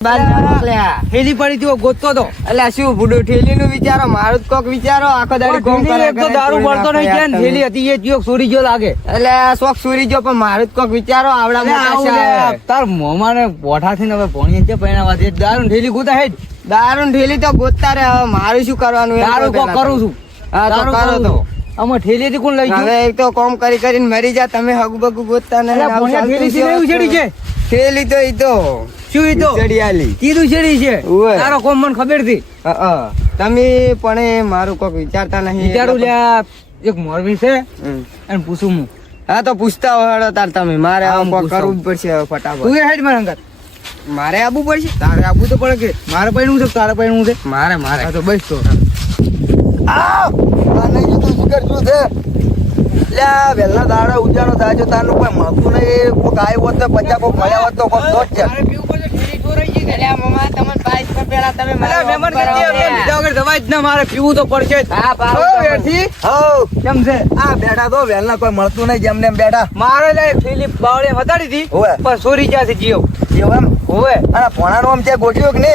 ઠેલી પડી હતી ગોતતો તો એટલે શું બુડો ઠેલી નું વિચારો મારું કોક વિચારો આખો દાડી કોમ કરે એક તો દારૂ પડતો નહીં છે ને ઠેલી હતી એ ચિયોક સોરી ગયો લાગે એટલે શોખ સુરી ગયો પણ મારું જ કોક વિચારો આવડા મોટા છે તાર મોમાં ને પોઠા થી હવે ભણીએ છે પૈણા વાત દારૂ ઠેલી ગોતા હે દારૂ ઠેલી તો ગોતતા રે હવે મારું શું કરવાનું દારૂ કોક કરું છું હા તો કરો તો આમાં ઠેલી થી કોણ લઈ ગયું હવે એક તો કોમ કરી કરીને મરી જા તમે હગુ બગુ ગોતતા ઠેલી થી નહીં ઉછેડી છે ઠેલી તો ઈ તો શું ઈ તો ચડિયાલી કીધું છેડી છે ઓય. તારો કોમ મને ખબર હતી તમે પણ મારું કોક વિચારતા નહીં વિચારું લ્યા એક મોરબી છે અને પૂછું હું હા તો પૂછતા હોય તાર તમે મારે હા, આમ કોક પૂછતા કરવું જ પડશે હવે ફટાફટ તું એ હેડ મારા અંગત મારે આવવું પડશે તારે આપવું તો પડે કે મારે પૈણું છે તારે પૈણું છે મારે મારે હા તો બસ તો વેલા દાડા ઉજાણો થાય છે તારનું કોઈ મળતું નહીં કોઈ ગાય હોત ને પચાસ કોઈ મળ્યા હોત તો કોઈ દોઢ છે અલ્યા મમ્મા તમને પાઇપ પર પેલા તમે મારા મહેમાન ગતિ આપણે લીધા વગર જવાય જ ના મારે પીવું તો પડશે જ. હા પાવ હો, વેઠી. હઉ, કેમ છે આ બેઠા તો વેલના કોઈ મળતું નહીં જેમને એમ બેઠા મારે લે ફિલિપ બાવળે વતાડી હતી ઓવે. પણ સોરી ગયા છે જીવ જેવું એમ હોવે અને પોણાનું આમ ત્યાં ગોઠ્યું કે ને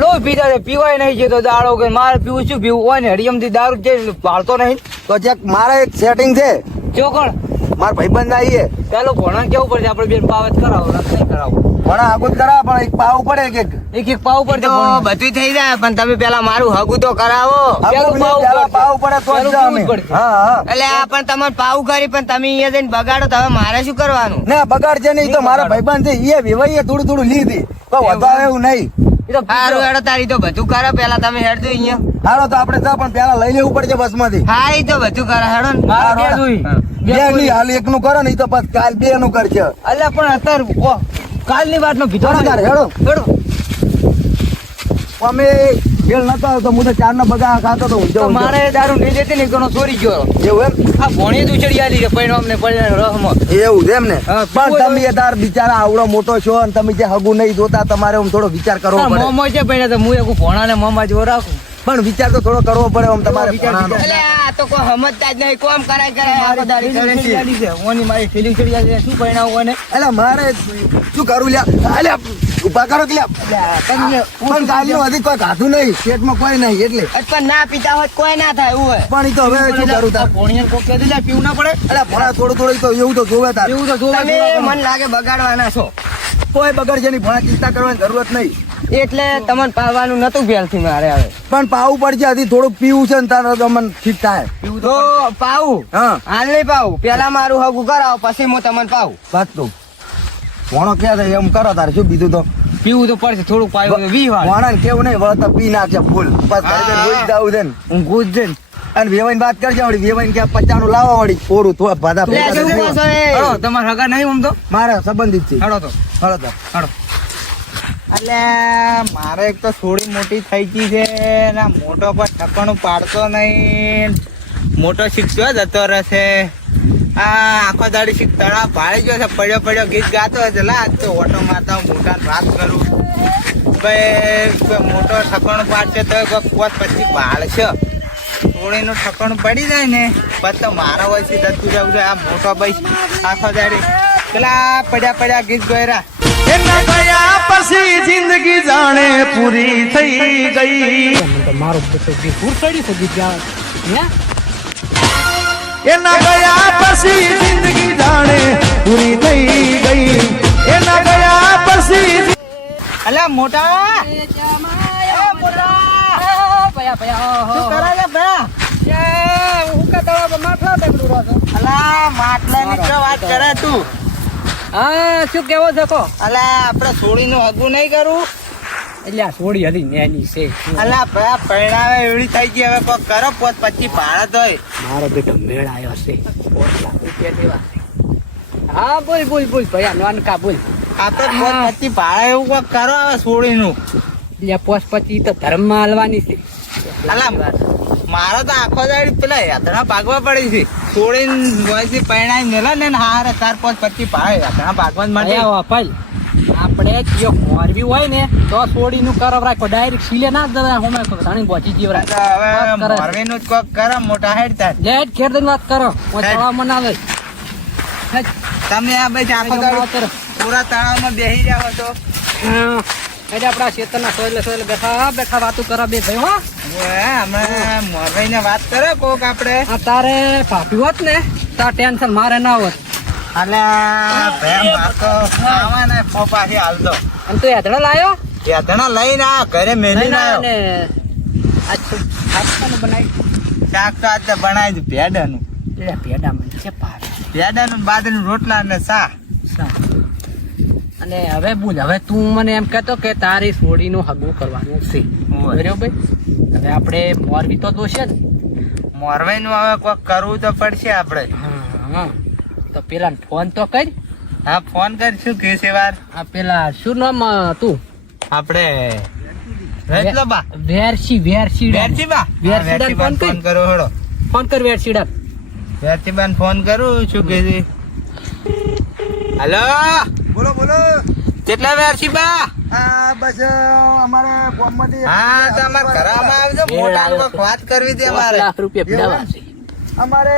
લોહી પીતા છે પીવાય નહીં છે તો દાડો કે મારે પીવું શું પીવું હોય ને હરિયમ થી દારૂ છે પાડતો નહીં તો ચેક મારે એક સેટિંગ છે જો કોણ મારા ભાઈબંધ આવીએ પેલો ભણા કેવું પડશે આપણે બેન પાવત કરાવો રસ નહીં કરાવો ભણા આગળ કરા પણ એક પાવું પડે કે એક એક પાવ પડશે તો ભણવાનું. બધું થઈ જાય પણ તમે પેલા મારું હગું તો કરાવો પેલું પાવું પેલા પડશે. પાવું પડે તો જ પેલું જામે. પીવું જ પડશે. હા હા એટલે આ પણ તમારે પાવું કરી પણ તમે અહીંયા જઈને બગાડો તો હવે મારે શું કરવાનું ના બગાડ છે નહીં તો મારા ભાઈબંધ છે એ વિવાહીએ થોડું થોડું લીધી કોઈ વધારે એવું નહીં એ તો સારું હેડો તારી તો બધું કરે પેલા તમે હેડજો અહીંયા હાલો તો આપણે જા પણ પેલા લઈ લેવું પડશે બસ માંથી હા એ તો બધું કરે હેડો ને મારે બે હા, જોઈ. બે બે જોઈ. નહીં હાલ એક નું કરો ને ઈ તો પછી કાલ બે નું કરશે અલ્યા પણ અત્યારે ઓહ, કાલની વાતનો ભીતો હેડો તારે, હેડો. હેડો. અમે ખેલ નતો આવતો હું તો ચાર નો બગા ખાતો તો ઊંઝો તો ઊંઝો. મારે દારૂ નહીં લેતી ને ઘણો ચોરી ગયો એવું એમ આ ભણી જ ઉછળી આલી છે પૈણો અમને પડ્યા રહમાં એવું છે એમ ને હા, પણ તમે એ તાર બિચારા આવડો મોટો છો અને તમે જે હગું નહીં જોતા તમારે આમ થોડો વિચાર કરવો પડે મોમો છે પૈણા તો હું એક ભણા ને મોમાં જેવો રાખું પણ વિચાર તો થોડો કરવો પડે આમ તમારે વિચાર, ભણાનો. વિચાર. એટલે આ તો કોઈ સમજતા જ નહીં કોમ કરાય કરે આખો દાડી કરે છે. ઓની મારી ઠેલી ઉછળી આલી છે. શું પૈણાવું હોય ને એટલે મારે શું કરું લ્યા અલ્યા ઉભા કરો કે લ્યા પણ ગાડીનું હજી કોઈ ખાધું નહીં પેટમાં કોઈ નહીં એટલે પણ ના પીતા હોત કોઈ ના થાય એવું હોય પણ ઈ તો હવે શું કરું તાર ભણીએ કોક કહી દે પીવું ના પડે એટલે ભણા થોડું થોડું તો એવું તો જોવે તાર એવું તો જોવા તમે મને લાગે બગાડવાના છો કોઈ બગડ છે નહીં ભણા ચિંતા કરવાની જરૂરત નહીં એટલે તમને પાવાનું નતું પહેલથી મારે હવે પણ પાવું પડશે હજી થોડુંક પીવું છે ને તાર તો મને ઠીક થાય તો પાવું હા હાલ નહીં પાવું પેલા મારું હગું કરાવો પછી હું તમને પાવું વાત તો ભણો ક્યાં થાય એમ કરો તારે શું બીજું તો પીવું તો પડશે થોડુંક પાયું 20 વાર ભણા કેવું નહીં વળતા પી નાખશે ફૂલ બસ ઘરે જઈને રોજ જાવું છે ને હું ગુજ છે ને અને વેવાઈને વાત કરજે વળી વેવાઈને ક્યાં 50 નું લાવવા વળી કોરું થોડા ભાદા લે, ભેગા શું થઈ કહો જાય. છો એ? હળો તમારે હગા નહીં આમ તો મારા સંબંધિત છે હળો તો હળો તો હળો એટલે મારે એક તો થોડી મોટી થઈ ગઈ છે ને આ મોટો પર ઠકણું પાડતો નહીં મોટો શીખતો જતો રહેશે આ આખો દાડી શીખ તળાવ ભાળી ગયો છે પડ્યો પડ્યો ગીત ગાતો હશે લા આજ તો ઓટો મારતા હું મોટા વાત કરું ભાઈ કોઈ મોટો ઠકણું પાડશે તો કોઈ પોત પછી ભાળશે થોડીનું ઠકણું પડી જાય ને પછી તો મારા વયથી જતું રહેવું છે આ મોટો ભાઈ આખો દાડી પેલા પડ્યા પડ્યા ગીત ગયરા એના ગયા પછી જિંદગી જાણે પૂરી થઈ ગઈ એના ગયા પછી જિંદગી જાણે પૂરી થઈ ગઈ એના ગયા પછી અલા મોટા અલા માટલાની તો વાત કરે તું હા શું કેવો શકો અલા આપણે છોડીનું હગું નહીં કરું એટલે આ સોડી હતી નેની છે અલા ભયા પરણાવે એવડી થઈ ગઈ હવે કોક કરો પોત પછી ભાડત હોય મારો બેટો મેળ આવ્યો છે 5 લાખ રૂપિયા દેવા છે. હા બોલ બોલ બોલ ભયા નાનકા બોલ આપણે પોત પછી ભાડે એવું કોક કરો હવે છોડીનું એટલે 5-25 તો ધર્મમાં હાલવાની છે અલા મારો તો આખો દાડી પેલા યાત્રા ભાગવા પડી છે છોડીને વયથી પરણાઈ મેલા ને હારે 4-5 ભાડે યાત્રા ભાગવા માટે આપણે જો મોરબી હોય ને તો સોડીનું કરવ રાખો ડાયરેક્ટ સીલે ના જ દવા હોમે ઘણી બોચી જીવ તો હવે મોરવીનું જ કોક કરો મોટા હેડ થાય લેટ ખેરદન વાત કરો હું તળાવમાં ના લઈ તમે આ ભાઈ આખો દાડો પૂરા તળાવમાં બેસી જાવ તો એટલે આપડા ખેતરના સોયલે બેઠા વાતું કરા બે ભાઈ હો. હમણાં મોરભાઈને વાત કરે કોક આપણે. આ તારે ભાભી હોત ને તાર ટેન્શન મારે ના હોત. અલ્યા ભાઈ માર તો ખાવાના ફોફા છે હાલ તો. અને તું હેદડા લાયો યાદણા લઈને આ ઘરે મેલીને આવ્યો. ને આજ તો શાક બનાવી શાક તો આજ તો બનાવી દીધું ભેડાનું. એટલે ભેડા મને છે ભાવે ભેડાનું ને બાજરાનું રોટલા ને સા. અને હવે બોલ, હવે તું મને એમ કહેતો કે તારી સોડીનું હગું કરવાનું છે હોય. બરાબર. હવે આપણે મોરબી તો દોશે ને. મોરવાઈનું હવે કોક કરવું તો પડશે આપણે. હા તો પેલા ફોન તો કર. હા ફોન કરશું કે છે વાર આ પેલા શું નામ તું આપણે રજલો બા વેરસી વેરચી બા વેરચી ફોન કરો હેડો. ફોન કર વેરસીડા. વેરચી બાને ફોન કરું શું કે છે. હેલો બોલો બોલો. કેટલા વેરચી બા. આ બસ અમારે ગામમાંથી હા તો અમારે ઘરમાં આવજો. મોટા કોક વાત કરવી હતી અમારે. લાખ રૂપિયા પીડાવા છે. અમારે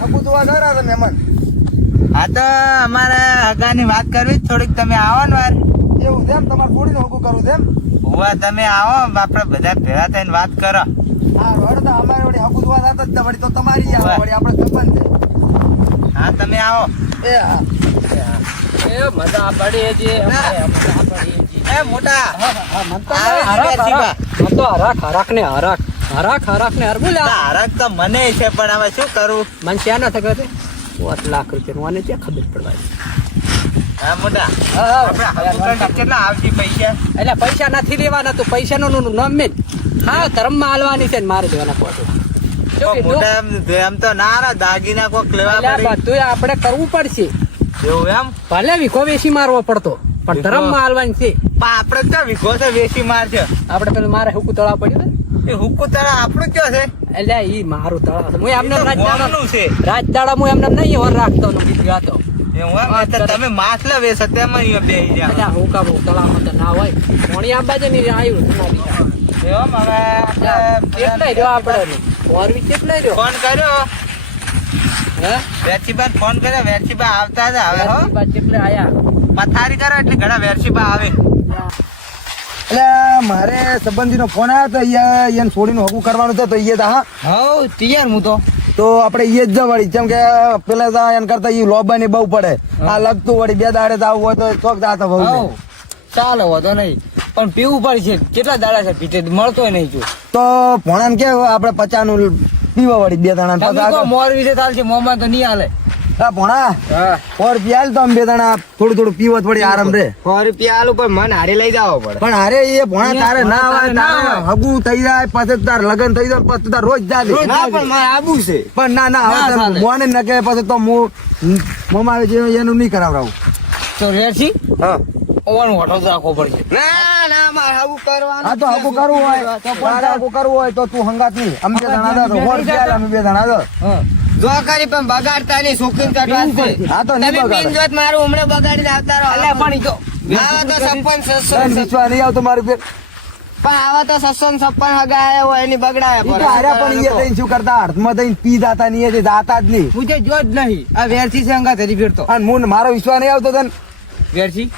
હબુ જોવા ગયા હતા મહેમાન. હા તો અમારે હગાની વાત કરવી જ થોડીક. તમે આવો ને વાર. એવું છે એમ? તમારે થોડીને હગું કરવું છે એમ? હોવા તમે આવો આપણે બધા ભેગા થઈને વાત કરો. હા રોડ તો અમારે વળી હબુ જોવા જતા જ વળી તો તમારી આવે વળી આપણે સંબંધ છે. હા તમે આવો. એ હા એ મજા પડે છે ના. મજા પડે છે. એ મોટા મન તો આવે છે વેરચી બા. મન તો હરાખ ને હરાખ ને હરબુલા હરખ તો મને છે પણ હવે શું કરું. મન ક્યાં ના થયો છે 5 લાખ રૂપિયા મને ક્યાં ખબર પડવાની. હા મોટા હા, આપણે હગું કરીને કેટલા આવશે પૈસા. એટલે પૈસા નથી લેવાના, તો પૈસાનું નામ મેં હા ધર્મમાં હાલવાની છે ને મારે દેવાના પોટો. શું કીધું? મોટા એમ તો ના રે દાગીના કોક લેવા એટલે પડે. બધું આપણે કરવું પડશે. એવું એમ. ભલે વીખો વેસી મારવો પડતો પણ વીખો? ધર્મમાં હાલવાની છે. પણ આપણે તો વિઘો છે વેચી માર છે. આપણે પેલું મારે હુકુ તળાવ પડ્યું ને એ હુકુ તારા આપણું કયો છે. એટલે ઈ મારું તળાવ છે. હું એમને એ તો રાજદાડા ગોમનું છે. રાજદાડા હું એમને નહીં ઓર રાખતો નો ગીત ગાતો. એવું એમ. વાત તો કરે. તમે માછલા વેચો તેમાં અહીંયા બેસી જાઓ. એટલે હુકા તળાવમાં તો ના હોય. પાણી આંબા છે ને એ આવ્યું ના લીધા. એમ હવે કેટલાય રહ્યો આપણે ઓરવી કેટલાય રહ્યો ફોન કર્યો. હે વેરચીબા ફોન કર્યો. વેરચીબા આવતા જ આવે હો. બાદ કેટલે આયા પથારી કરો એટલે ઘણા વેરચીબા આવે. એટલે મારે સંબંધીનો ફોન આવ્યો તો એને છોડીનું હગું કરવાનું છે તો એ હા હઉ તૈયાર હું તો આપણે એ જ જ વળી કેમ કે પેલા તો એને કરતા એ લોબાની બહુ પડે. આ લગતું વળી 2 દાડે તો આવું હોય તો ચોક જાતો બહુ હઉ ચાલો વધો નહીં પણ પીવું પડશે. કેટલા દાડા છે પીતે મળતો નહીં જો. તો ભણાને કે આપણે 50 નું પીવા વળી 2 દાણા તમે પછી કહો આગળ. મોર વિશે ચાલશે મોમાં તો નહીં હાલે. હા ભણા હા ઓર પ્યાલ તો આમ 2 દાણા થોડું થોડું પીવો તો વળી આરામ રે. 100 રૂપિયા આલું પણ મન હારે લઈ જાવ પડે. પણ અરે એ ભણા તારે ના આવે તારે ના તારે આવે. હગું થઈ જાય પછી તાર લગન થઈ જાય પછી તાર રોજ જાજે. ના પણ મારે આબુ છે. પણ ના ના ના હવે ચાલે. મોને ન કે પછી તો હું મોમાં જે એનું નહીં કરાવરાવું. તો રેડશી હા ઓવાનું હોટો જ રાખવો પડશે. ના ના મારે આવું કરવાનું. હા તો હગું કરવું હોય તારે હગું કરવું હોય તો તું હંગાત નહીં અમે 2 દાણા દો તો હોર પ્યાલ અમે 2 દાણા દો. જો કરી પણ બગાડતા નહીં શોખીન કાઢવા છે. હા તો નહીં તમે બગાડે. બિનજોત મારું હમણાં બગાડીને આવતા રહો. અલ્યા પણ ઈ તો આવા તો 56 તને વિશ્વાસ નહીં આવતો મારું પેટ. પણ આવા તો 56 હગાયા હોય એની બગડાયા ઈ તો હાર્યા પણ એ થઈને શું કરતા હાથમાં થઈને પી જાતા નહીં એ જાતા જ નહીં. પૂછે જો જ નહીં. આ વેરસી છે અંગા તરી ફેરતો અને હું મારો વિશ્વાસ નહીં આવતો તને. વેરસી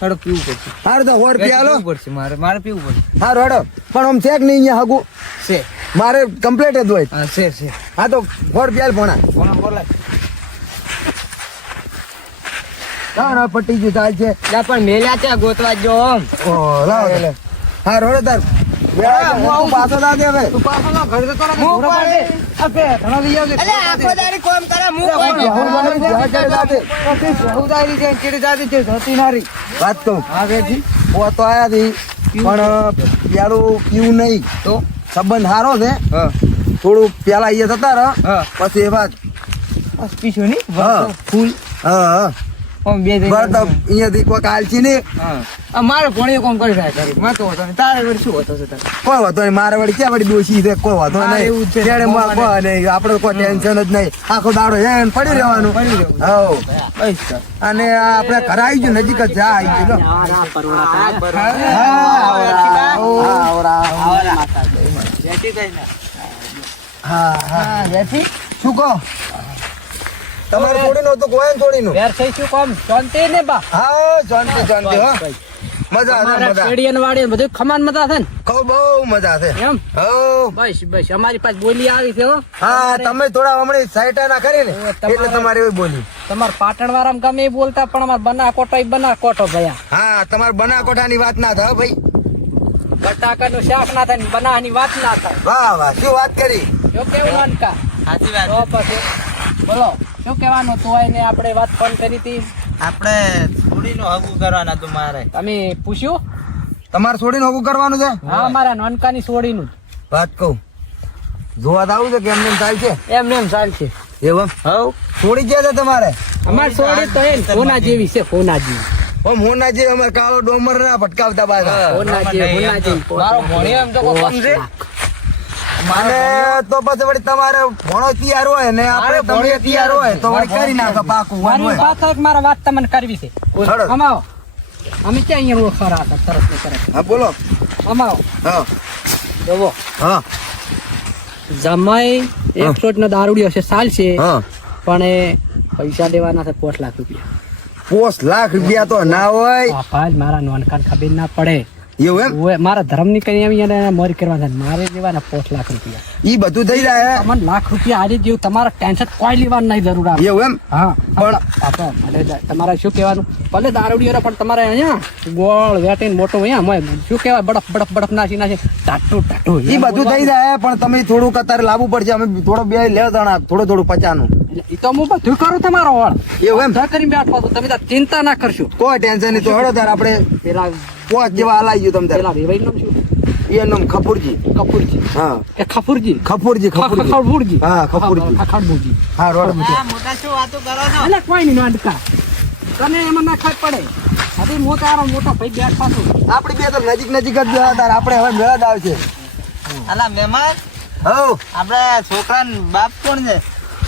થોડો પીવું પડશે. હારું તો હોર પ્યાલો પીવું પડશે મારે પીવું પડશે. હા રોડો પણ આમ છે કે નહીં અહીંયા હગું છે મારે કમ્પ્લીટ જ હોય. હા છે હા તો હોર પ્યાલ ભણા કોણ બોલાય. ના ના પટી ગયું ચાલ છે. લા પણ મેલ્યા ત્યાં ગોતવા જો આમ. ઓ લાવ હા રોડો તાર હું આવું પાછો દાદે હવે હું પણ અલે આખો દાડી કોમ કરે વાત કહું ઓ તો આયા હતી પણ પેલું પીવું નહીં તો સંબંધ સારો છે થોડું પેલા અહીંયા થતા રહો પછી એ વાત પીછો ની હા. ફૂલ હા બે બરાબર અહીંયાથી કોઈ કાલથી નહીં મારે ભણીએ કોમ કરી રહ્યા કરી માં તો હતો નહીં. તારે વળી શું હતો છે તારે? કોઈ વાતો નહીં મારે વળી ક્યાં વળી દોષી છે કોઈ વાતો હા, એવું જ છે. નહીં કોઈ નહીં આપડે કોઈ ટેન્શન જ નહીં આખો દાડો હેન પડી રહેવાનું હવ બસ તાર. અને આ આપણે ઘર આવી ગયું નજીક જ જા આવી ગયું ના ના પરોડા હા હા હા વેરસી શું કહો તમારે છોડીનું હતું ગોયન છોડીનું વેર થઈ શું કામ શાંતિ ને બા હા શાંતિ શાંતિ હો મજા આવે અમારે મજા શેરડી અને વાડી બધું ખમાન મજા છે ને કહું બહુ મજા છે એમ હો બસ બસ અમારી પાસે બોલી આવી છે હો હા તમે થોડા હમણાં સાઈટા ના કરી ને તમારે- એટલે તમારે એવી બોલી તમારા પાટણ વાળા ગમે એ બોલતા પણ અમારે બના કોટો ભયા હા તમારે બનાકોઠાની વાત ના થાય હો ભાઈ બટાકાનું શાક ના થાય ને બનાવવાની વાત ના થાય વાહ વાહ શું વાત કરી જો કેવું નાનકા સાચી વાત તો પછી બોલો શું કહેવાનું તો એને આપણે વાત ફોન કરી હતી આપણે થોડીનું હગું કરવાના હતું મારે તમે પૂછ્યું તમારે છોડીને હોવું કરવાનું છે હા અમારા નોનકાની સોડીનું વાત કહું જોવા તો આવું છે કે એમને એમ થાય છે એમ એમ સારી છે એવું હવ છોડી ગયા છે તમારે અમારી સોડી તો એ કોના જેવી છે કોના જેવી ઓમ હોના જે અમારે કાળો ડોમર ના ભટકાવતા પાછા કોના જેવી મારો ભણ્યો એમ તો કોઈ કમ છે અને તો પછી વળી તમારે ભણો તૈયાર હોય ને આપણે તમે તૈયાર હોય તો વળી કરી નાખો પાકું વન મારી હોય વાત એક મારા વાત તમને કરવી છે હળો. અમાવો અમે ક્યાં અહીંયા ઓળખા હતા સરસ ને સરસ હા બોલો અમાવો હા જોવો હા જમાઈ 100 નો દારૂડિયો છે સાલ છે હા પણ એ પૈસા દેવાના છે 5 લાખ રૂપિયા 5 લાખ રૂપિયા તો ના હોય બાપા જ મારા નોનકાન ખબર ના પડે એવું એમ ઓય મારા ધર્મની કઈ આવી અને મોરી કરવાના મારે દેવાના 5 લાખ રૂપિયા ઈ બધું થઈ જાય તમને લાખ રૂપિયા આજે જેવું તમારા ટેન્શન કોઈ લેવાનું નહીં જરૂર આવે એવું એમ હા પણ બાપા ભલે તમારે શું કહેવાનું ભલે દારૂડિયો પણ તમારે અહીંયા ગોળ વેટીને મોટો અહીંયા મોય શું કહેવાય બડફ નાખી ટાટું ઈ બધું થઈ જાય પણ તમે થોડુંક અત્યારે લાવવું પડશે અમે થોડો બે લે જણા થોડું 50 એ તો હું બધું કરું તમારો વળ એવું એમ ધા કરીને બેઠો છું તમે તાર ચિંતા ના કરશો કોઈ ટેન્શન નહીં તો હળો તાર આપણે પેલા 5 જેવા હલાઈ ગયું તમ પેલા રેવાઈ નામ શું એનું નામ ખપુરજી કપૂરજી હા એ ખપૂરજી ખપુરજી ખપૂરજી હા ખપુરજી ખડબુજી હા રોડ મોટા શું વાતો કરો છો એટલે કોઈ નહીં નાનકા તને એમાં ના ખાત પડે હવે હું તારો મોટો ભાઈ બેઠા છું આપડી બે તો નજીક નજીક જ બેહા તાર આપણે હવે મેળા જ આવશે અલા મહેમાન હો આપણે છોકરાનો બાપ કોણ છે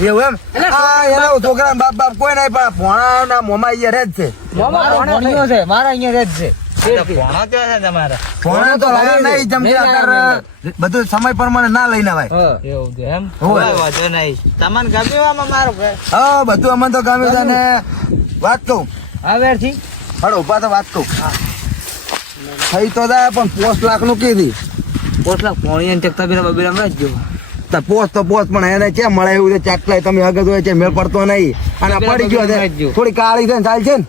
એવું એમ હા એનો છોકરા બાપ બાપ કોઈ નહીં પણ ભોણાના મોમાં ઈ રહે જ છે મારો ભણ્યો છે મારા અહીંયા રહે જ છે ભણો ક્યાં છે તમારે ભોણા તો લાવે નહીં જમશે અત્યારે બધું સમય પ્રમાણે ના લઈને આવાય હા એવું છે એમ હોય. કોઈ વાંધો નહીં તમને ગમ્યું આમાં મારું ઘર હા બધું અમને તો ગમે છે ને વાત કહું હવેથી હળો ઉભા તો વાત કહું થઈ તો જાય પણ 5 લાખ નું કીધી પોટલા પોણી અને તબીરા બબીરા માં જ જો પોસ્ટ તો પોસ્ટ પણ એને કેમ મળે એવું છે ચાટલાય તમે હગત હોય છે મેળ પડતો નહીં અને આ પડી ગયો છે થોડી કાળી છે ને ચાલ છે ને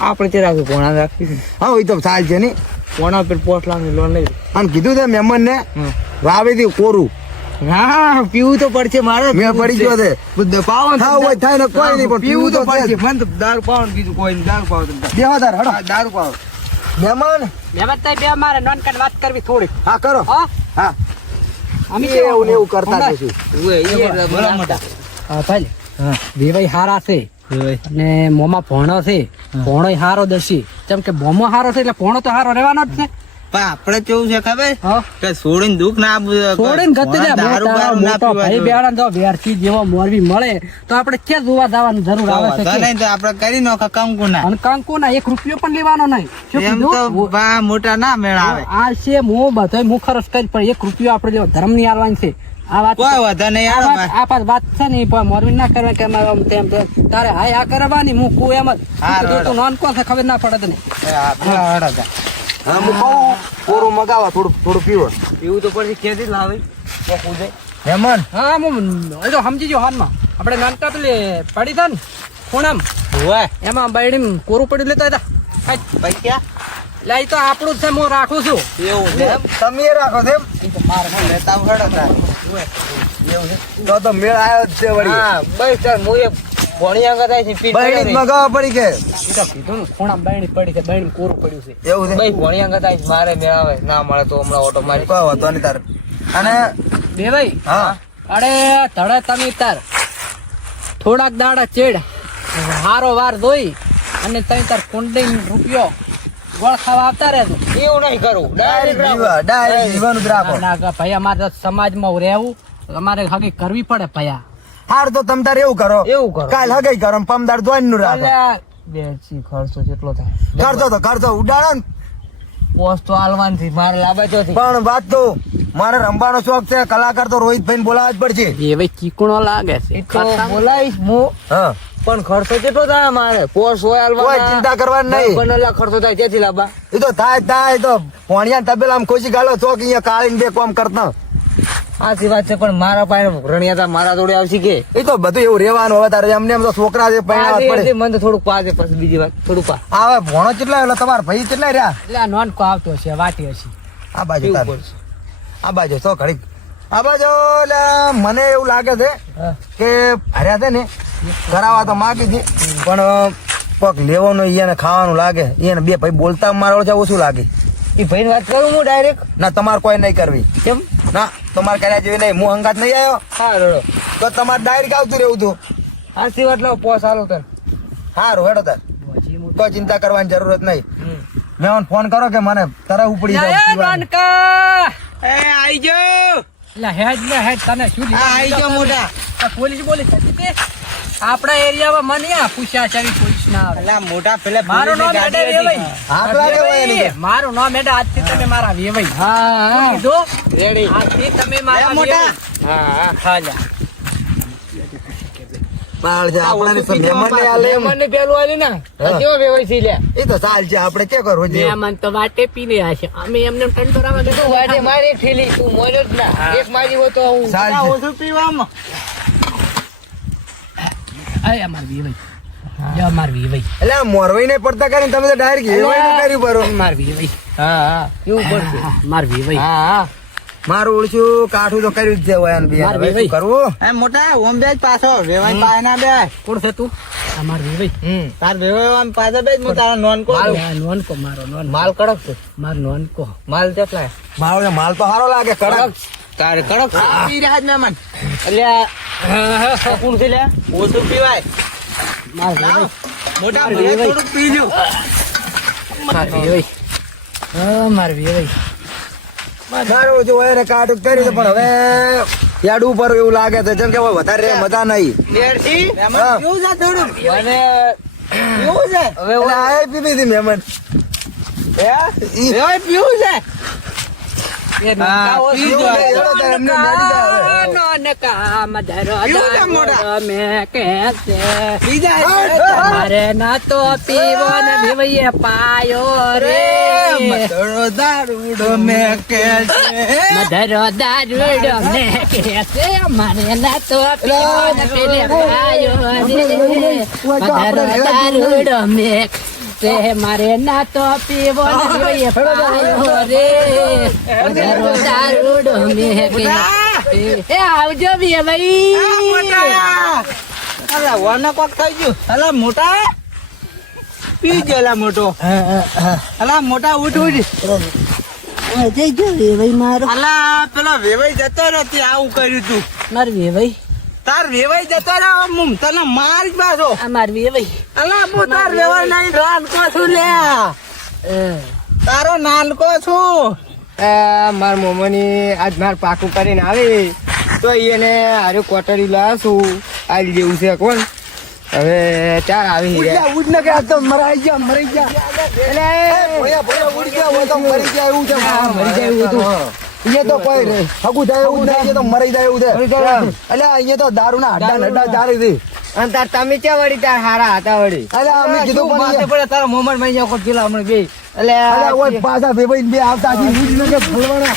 આપણે તે રાખી પોણા રાખી હા એ તો ચાલ છે ને પોણા પર પોટલા ની લોન લઈ અને કીધું છે મહેમાન ને વાવી દી કોરું હા પીવું તો પડશે મારે મેળ પડી ગયો છે પાવન થાવ હોય થાય ને કોઈ નહીં પણ પીવું તો પડશે છે. મને તો દારૂ પાવન બીજું કોઈ નહીં દારૂ પાવ બેહો તાર હળો દારૂ પાવ મહેમાન મહેમત બે મારે નોનકાન વાત કરવી થોડી હા કરો હા હા અમે એવું ને એવું કરતા જશું બોલા મોટા ભાઈ વેવાઈ હારા છે અને મોમાં ભોણો છે ભોણો હારો દસી જેમ કે મોમો હારો છે એટલે ભોણો તો હારો રહેવાનો જ છે પણ આપણે કેવું છે ખબર હા કે છોડીને દુઃખ ના આપવું છોડીને ગતિ જાય દારૂ બારૂ ના મોટો ભાઈ પીવા બેડા તો વેરથી જેવો મોરબી મળે તો આપણે ક્યાં જોવા જવાની જરૂર આવે છે કે? નહીં તો આપણે કરી નાખો કંકુ ના અને કંકુ ના 1 રૂપિયો પણ લેવાનો નહીં શું એમ કીધું? તો બા મોટા ના મેળ આવે આ છે હું બધો હું ખર્ચ કરી પણ 1 રૂપિયો આપણે લેવો ધર્મ ની આલવાની છે આ વાત કોઈ વધા નહીં આ આવે વાત- આ પાછ વાત છે ને પણ મોરબી ના કરવા કે અમારે આમ તેમ તેમ. તારે હાય આ કરવાની હું કુ એમ જ હા, કીધું તું નોન કોણ છે ખબર ના પડે તને હા હું કહું કોરું મગાવા થોડું પીવો પીવું તો પડશે ક્યાંથી લાવે પોકું છે મહેમાન હા હું એ તો સમજી ગયો હાલમાં આપણે નાનકા પેલી પડી હતા ને ખૂણામ હોય એમાં બાયડી કોરું પડ્યું લેતા હતા ખાઈ. પૈસા એટલે એ તો આપણું જ છે હું રાખું છું એવું છે એમ તમે એ રાખો છો એમ લેતા આવડો તાર. તો મેળ આવ્યો જ છે વળી હા બસ ચાલ હું એ ભણી આગળ થાય છે પીટ બહેણી જ મગાવવા પડી કે એ તો કીધું ને ખૂણામ બાયડી પડી છે બાયડી કોરું પડ્યું છે એવું છે ભાઈ ભણી આગળ થાય છે મારે મેળાવે ના મળે તો હમણાં ઓટો મારી કોઈ વાંધો નહીં તાર અને બે ભાઈ હા અરે ધડે તમે તાર થોડાક દાડા ચેડ હારો વાર ધોઈ અને તઈ તાર કુંડી રૂપિયો ગોળ ખાવા આવતા રહેજો એવું નહીં કરું ડાયરેક્ટ જીવાનું જ રાખો ના ના ભાઈ અમારે તો સમાજમાં રહેવું અમારે હગી કરવી પડે ભયા હાર તો તમ તાર એવું કરો એવું કરો કાલ હગઈ કરો ને પમદાર ધોઈને નું રાખો બેસી ખર્ચો કેટલો થાય કરતો ઉડાડો ને પોસ્ટ તો હાલવાનથી મારે લાવે તો પણ વાત તો મારે રમવાનો શોખ છે કલાકાર તો રોહિતભાઈ બોલાવવા જ પડશે એ ભાઈ ચીકણો લાગે છે બોલાવીશ હું હા પણ ખર્ચો કેટલો થાય મારે પોસ હોય કોઈ ચિંતા કરવાની નહીં. 15 લાખ ખર્ચો થાય ત્યાંથી લાવવા. એ તો થાય એ તો ભોણિયા તબેલા આમ ખુશી ગાળો ચોક અહીંયા કાળીને બે કોમ કરતા. સાચી વાત છે પણ મારા પાસે રણિયાતા મારા જોડે આવશે કે એ તો બધું એવું રહેવાનું હવે તારે એમને એમ તો છોકરા છે પરણાવવા જ પડે. મને તો થોડુંક પાજે પછી બીજી વાત થોડુંક પા હવે ભોણો કેટલા એટલે તમારા ભાઈ કેટલા રહ્યા એટલે આ નોનકો આવતો હશે વાટી હશે. આ બાજુ તાર. આ બાજુ તો ઘડીક આ બાજુ એટલે મને એવું લાગે છે કે હર્યા છે ને કરાવવા તો માગી હતી પણ પગ લેવાનું એને ખાવાનું લાગે એને બે ભાઈ બોલતા મારો છે ઓછું લાગે. એ ભાઈ વાત કરું હું ડાયરેક્ટ ના તમારે કોઈ નહીં કરવી. કેમ ના તમારે કર્યા જેવી નહીં. હું હંગાત નહીં આવ્યો હા રડો તો તમારે ડાયરેક્ટ આવતું રહેવું હતું. સાચી વાત લાવ પોસ આલો તને સારું હેડો તાર કોઈ ચિંતા કરવાની જરૂરત નહીં. મેં ફોન કરો કે મને તરફ ઉપડી લે, જાવ. નોનકા એ આઈ જાઓ. એટલે હેડ ને હેડ તને શું આ આઈ જાઓ મોટા. આ પોલીસ બોલી થતી તે આપણા એરિયામાં મને આ પૂછ્યા છે પોલીસ ના આવે. અલા મોટા પેલા મારું નામ પોલીસની હેડે ગાડી વેવાઈ. હતી. હાથ લાગે હોય એની કે. મારું નામ હેડે આજથી તમે મારા વેવાઈ. હા કીધું? રેડી આજથી તમે મારા એ મોટા. વેવાઈ. હા હા જા. બાળ છે આપણાને તો મહેમાનને આ લે એમ. મને પેલું આલ્યું ને હા. કેવો વેવાય છે લે એ તો ચાલ છે આપણે કે કરવું છે. મહેમાન તો વાટે પીને હશે અમે એમને ટંટોરામાં તું વાજે મારી એક થેલી તું મોજો જ ના એક મારી હોય તો હું ચાલ આ છે. ઓછું પીવામાં. અરે અમાર વેવાઈ. લે અમાર વેવાઈ. એટલે આ મોરવાઈ ને પડતા કરીને તમે તો ડાયરેક્ટ હેવાઈ કર્યું બરો. અમાર વેવાઈ. હા હા એવું પડશે માર વેવાઈ. હા હા મારું ઓળશું કાઠું તો કર્યું જ છે હોય આને બી. માર હવે શું ભાઈ. કરવું? એ મોટા ઓમ બે જ પાછો વેવાઈ પાસે ના બે. કોણ છે તું? અમાર વેવાઈ. તાર વેવાઈ આમ પાછો બે જ હું તારો નોન કો માલ નોનકો મારો નોન માલ કડક છે માર નોનકો. માલ કેટલા મારો ને માલ તો સારો લાગે કડક. તારે કડક પી રહ્યા જ મહેમાન. એટલે કોણ છે લે ઓછું પીવાય. માર વેવાઈ. મોટા માર ભલે વેવાઈ. થોડુંક પીજો. માર વેવાઈ. હા માર વેવાઈ. મારું જો હોય ને કાઠું કર્યું છે પણ હવે યાડ ઉપર એવું લાગે છે જેમ કે હવે વધારે રે મજા નહીં. દેડસી હા. મહેમાન કેવું છે થોડું મને કેવું છે હવે એટલે આ પીધી હતી મહેમાન. વેવાઈ પીવું છે. એ હા, નોનકા પી ઓછું. જાય. એવો તો એમને મેડી જાય હવે. નોનકા મધરો પીવું છે મોટા? દારૂ મેં કહેશે. પી જાય. મારે ના તો પીવો ને વેવાઈએ પાયો રે. મધરો દારૂડો મેં કે છે. મધરો દારૂડો મેં કહેશે. મારે ના તો પીવો ને પેલે પાયો રે. મધરો દારૂડો મેં તે મારે ના તો પીવો ને વેવાઈએ પાયો રે. મધરો દારૂડો મેં કહેશે. એ આવજો વેવાઈ. અલા વાના કોક થઈ ગયું. અલા મોટા પી ગયો અલા મોટો. અલા મોટા ઉઠ ઉઠ. અલા પેલો વેવાઈ જતો નથી આવું કર્યું તું. માર વેવાઈ. તાર વેવાઈ જતો રહ્યો મુમ તને માર જ પાછો. આ માર વેવાઈ. અલા હું તાર વેવાઈ નહીં નાનકો છું લે. તારો નાનકો છું. માર મોમોની આજ માર પાકું કરીને આવી તો એને હારે કોટરી લાવ્યો છું આવી જેવું છે કોણ હવે ચાર આવી રહ્યા. ઉડ ને કે આ તો મરાઈ ગયા મરી ગયા. એટલે ભોયા ભોયા ઉડી ગયા હોય તો મરી ગયા એવું છે. મરી જાય એવું હતું. અહીંયા તો કોઈ રે હગું થાય એવું જ નહીં. અહીંયા તો મરી જાય એવું છે. એટલે અહીંયા તો દારૂ ના હડ્ડા નડ્ડા ચાલી હતી. અને તાર તમે ક્યાં વળી તાર હારા હતા વળી એટલે અમે કીધું પણ માથે પડે તારા મોમન માં કોઈ પેલા હમણાં બે એટલે ઓય પાછા બે ભાઈ બે આવતા હજી ઉડ ને કે ભૂલવાના